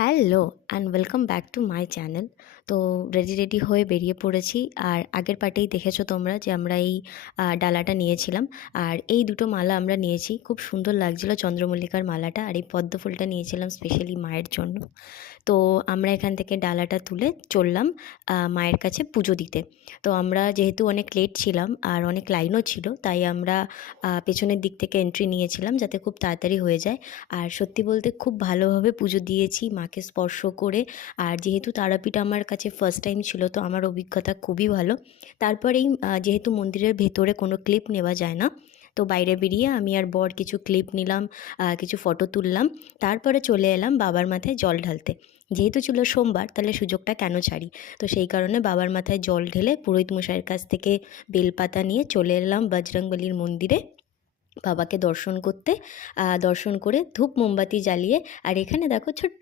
Hello and welcome back to my channel. তো ready হয়ে বেরিয়ে পড়েছি। আর আগের পার্টেই দেখেছো তোমরা যে আমরা এই ডালাটা নিয়েছিলাম। আর এই দুটো মালা আমরা নিয়েছি, খুব সুন্দর লাগছিলো চন্দ্রমল্লিকার মালাটা, আর এই পদ্ম ফুলটা নিয়েছিলাম স্পেশালি মায়ের জন্য। তো আমরা এখান থেকে ডালাটা তুলে চললাম মায়ের কাছে পুজো দিতে। তো আমরা যেহেতু অনেক লেট ছিলাম আর অনেক লাইনও ছিল, তাই আমরা পেছনের দিক থেকে এন্ট্রি নিয়েছিলাম যাতে খুব তাড়াতাড়ি হয়ে যায়। আর সত্যি বলতে খুব ভালোভাবে পুজো দিয়েছি মাকে স্পর্শ করে। আর যেহেতু তারাপীঠ আমার কাছে ফার্স্ট টাইম ছিল, তো আমার অভিজ্ঞতা খুবই ভালো। তারপরেই যেহেতু মন্দিরের ভেতরে কোনো ক্লিপ নেওয়া যায় না, তো বাইরে বেরিয়ে আমি আর বর কিছু ক্লিপ নিলাম, কিছু ফটো তুললাম। তারপরে চলে এলাম বাবার মাথায় জল ঢালতে। যেহেতু ছিল সোমবার, তাহলে সুযোগটা কেন ছাড়ি। তো সেই কারণে বাবার মাথায় জল ঢেলে পুরোহিত মশাইয়ের কাছ থেকে বেলপাতা নিয়ে চলে এলাম বজরংবলীর মন্দিরে বাবাকে দর্শন করতে। দর্শন করে ধূপ মোমবাতি জ্বালিয়ে, আর এখানে দেখো ছোট্ট